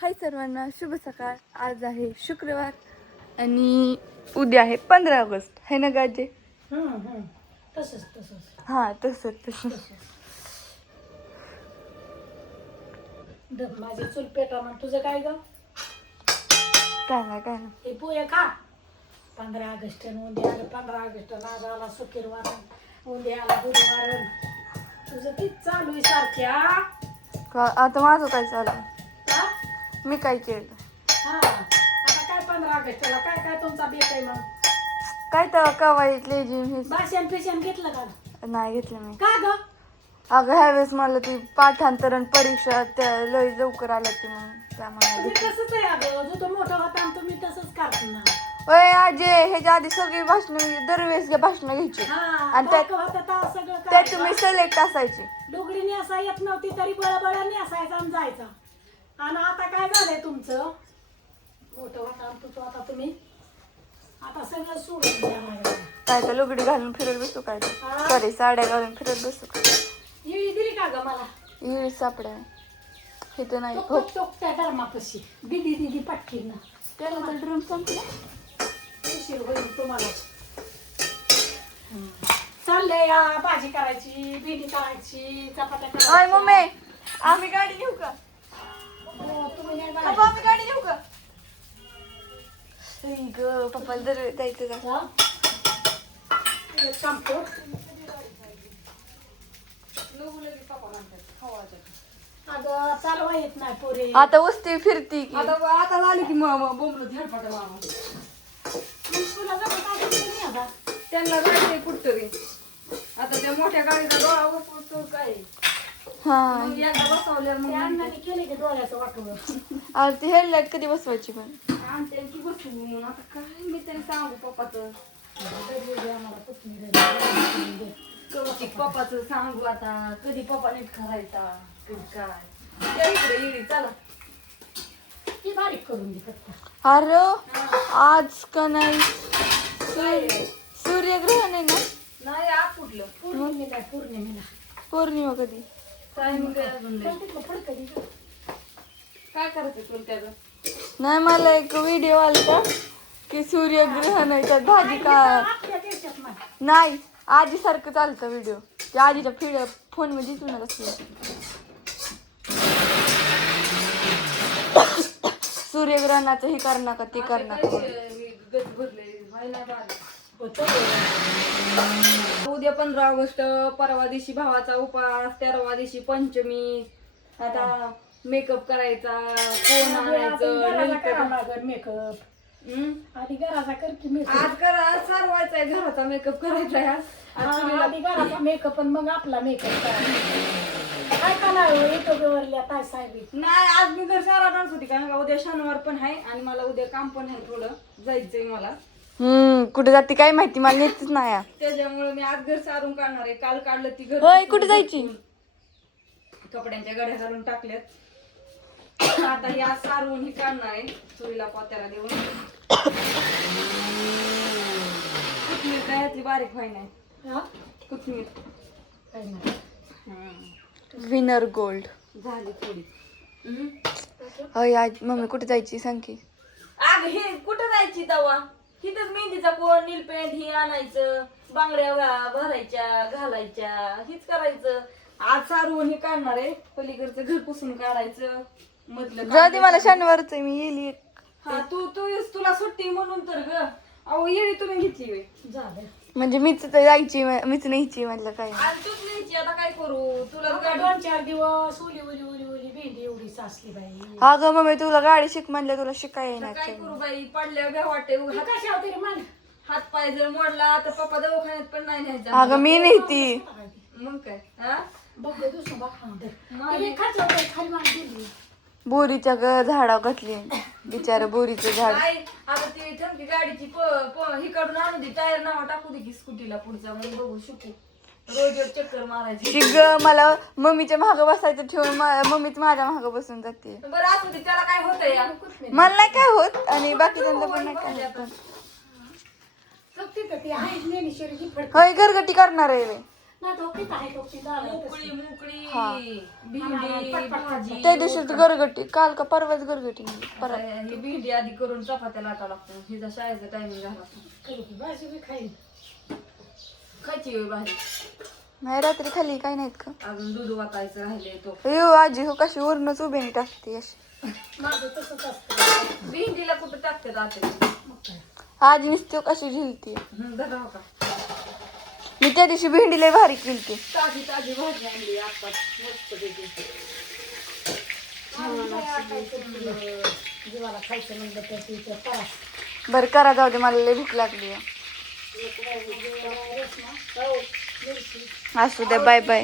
हाय सर्वांना, शुभ सकाळ. आज आहे शुक्रवार आणि उद्या आहे 15 ऑगस्ट. है ना गाजे? तसंच हां तसंच. माझी चूल पेटा मग तुझं काय ग? काय नाही हे पोहे खा. 15 ऑगस्ट उद्या आलं 15 ऑगस्ट आज आला शुक्रवार उद्या आला गुरुवार. तुझं तीच चालू आहे सारख्या. आता माझं काय चालू? का? मी काय केलं? हा आता काय 15 ऑगस्टला काय काय तुमचा बेत आहे मग? काय तर कवायत लेझिम भाषण पेशन घेतलं का? नाही घेतलं मी. का ग? अगं ह्यावेळेस मला ती पाठांतरण परीक्षा त्या लय लवकर आल्या ती, मग त्यामुळे तुम्ही तसंच आहे अगं. जो तो मोठा होता आणि तुम्ही तसंच करता ना. होय आजे, ह्याच्या आधी सगळी भाषण दरवेळेस भाषण घ्यायची आणि त्यात तुम्ही सिलेक्ट असायची. डोगरी नेसा येत नव्हती तरी बळबळ नेसायचा आणि जायचा. आणि आता काय झालंय तुमचं? मोठं होता आणि तुझं आता तुम्ही आता सगळं सोडून द्या लागला. काय तर लुगडी घालून फिरत बसू काय तर सॉरी साड्या घालून फिरत बसू काय. येळी दिली का ग मला? येळी सापड्या इथं नाही. त्या धर्मापाशी दिदी दिदी पटकी ना त्याला तर ड्रम संपला. उशीर होईल तुम्हाला. चाललंय भाजी करायची, भेंडी करायची, चपात्या ओय करायच्या. मम्मी, आम्ही गाडी घेऊ का? हो, तुम्ही नाही पप्पा गाडी. आम्ही गाडी घेऊ का? ग पप्पाला दर जायचं का? हा? एक काम कर. अगं चालवा येत नाही पोरे. आता वस्ती फिरती की आता झाली की बोंबलं झडपाट मामा तुला जमत असेल तर नाही आता. त्यांना जायचंय कुठतरी. आता त्या मोठ्या गाडीचा डोळा बसवतो काय हा. मग एकदा बसवल्यावर त्या मग अण्णाने केले की डोळ्याचं वाटवं. आज ती हेडलाईट कधी बसवायची पण? आणते की बसवून. आता काय मी तरी सांगू पप्पाचं आम्हाला कोथिंबीर दे. कधी पप्पाचं सांगू आता. कधी पप्पा नीट करायचा कधी काय त्या इकडे येईल चला. ती बारीक करून दे फक्त. अरे आज का नाही सूर्यग्रहण आहे ना? नाही आज कुठलं पौर्णिमेला पौर्णिमा कधी? टाइम काय अजून नाही. तिथलं फडकं दे गं. काय करायचं तुला त्याचं? नाही, मला एक व्हिडिओ आलता की सूर्यग्रहण आहे त्यात भाजी का आपल्या देशात नाही. नाही. आजी सारखं चालतं व्हिडिओ. त्या आजीच्या फोन मध्ये दिसून असलं. सूर्यग्रहणाचं हे कर नका ते कर नका. गच भरले व्हायला बारीक. होतं. उद्या 15 ऑगस्ट, परवा दिवशी भावाचा उपास, 13वा दिवशी पंचमी. आता मेकअप करायचा, कोण आणायचं, मेकअप हम्म? आधी घराचा कर की मेकअप. आज करा, आज सारवायचा घराचा मेकअप करायचा आहे आज. आज चुलीला- आधी घराचा मेकअप आणि मग आपला मेकअप करायचा. काय का नाही येतो गवरल्या काय साहेब. नाही आज मी घर सारा डान्स होती कारण का उद्या शनिवार पण आहे आणि मला उद्या काम पण आहे, थोडं जायचंय मला. कुठे जाते काय माहिती, मला नेतच नाही. त्याच्यामुळे मी आज घर सारून काढणार आहे. काल काढलं ती घर. होय, कुठे जायची? कपड्यांच्या गड्या घालून टाकल्यात. आता ही आज सारून ही काढणार आहे चुलीला पोत्याला देऊन. कोथिंबीर काय यातली बारीक व्हाय नाही. हा? कोथिंबीर काय नाही. Winner gold. झाली थोडी. होय आज मम्मी कुठे जायची सांग की? अग हे कुठं जायची तवा? हिथंच मेहंदीचा कोण नील पेंट हे आणायचं, बांगड्या भरायच्या घालायच्या, हीच करायचं. आज सारून हे काढणार आहे. पलीकडचं घर पुसून काढायचं. मधलं जाऊ दे, मला शनिवारच मी येईल. हा तुला सुट्टी म्हणून तर ग. अहो येळी तुम्ही घेतली वे. झालं. म्हणजे मीच तर जायची, मीच न्यायची म्हटलं काय. आणि तूच न्यायची आता काय करू तुला आता 2-4 दिवस ओली भेंडी एवढी साचली बाई. अगं मम्मी तुला गाडी शिक म्हणलं, तुला शिकाय काय येणार. करू बाई पडल्यावर भ्या वाटते. तू कशावर तरी मान. हात पाय जर मोडला तर पप्पा दवाखान्यात पण नाही न्यायचा. अगं मी नेहती. मग काय हा बघ दुसरं बघ हा दे. तिने खाली खाली मान दिली. बोरीच्या झाडावर घातली बिचार बोरीचं झाड. नाही आता ती ठमकी गाडीची ही काढून आणू दे. टायर नावा टाकू दे की स्कूटीला पुढचा मग बघू शिकू. रोज एक चक्कर मारायची. शिग मला मम्मीच्या मागं बसायचं ठेवून मम्मीच माझ्या मागं बसून जाते. बरं असू दे त्याला काय होतंय या. मला नाही काय होत आणि बाकीच्यांना पण नाही काय होत. ती आहे नेहमी शरीर फडक. होय घरगटी करणार आहे रे. नाही धोकीत आहे धोकी झालं मोकळी मोकळी हा. भेंडी भाजी त्या दिवशी गरगटी काल का परवाच गरगटी नेली. परत ही भेंडी आधी करून चपात्या लाटा लागतो हिचा शाळेचा टायमिंग झाला करू भाजी बी खाईल खायची वेळ भाजी नाही रात्री खाली काय नाहीत का अजून दूध वाटायचं राहिले तो यो आजी हो कशी वरणच उभे नाही टाकते अशी माझं तसंच असतं भेंडीला कुठं टाकतात आता मग काय आजी नुसती कशी झिलती धरा का मी त्या दिवशी भेंडी लय भारी केलती. ताजी ताजी भाजी आणली आता मस्त पैकी जीवाला खायचं म्हणलं तर तिचं त्रास बरं करा जाऊ दे मला लय भूक लागली रेशमा, हो, मिरची असू द्या बाय बाय.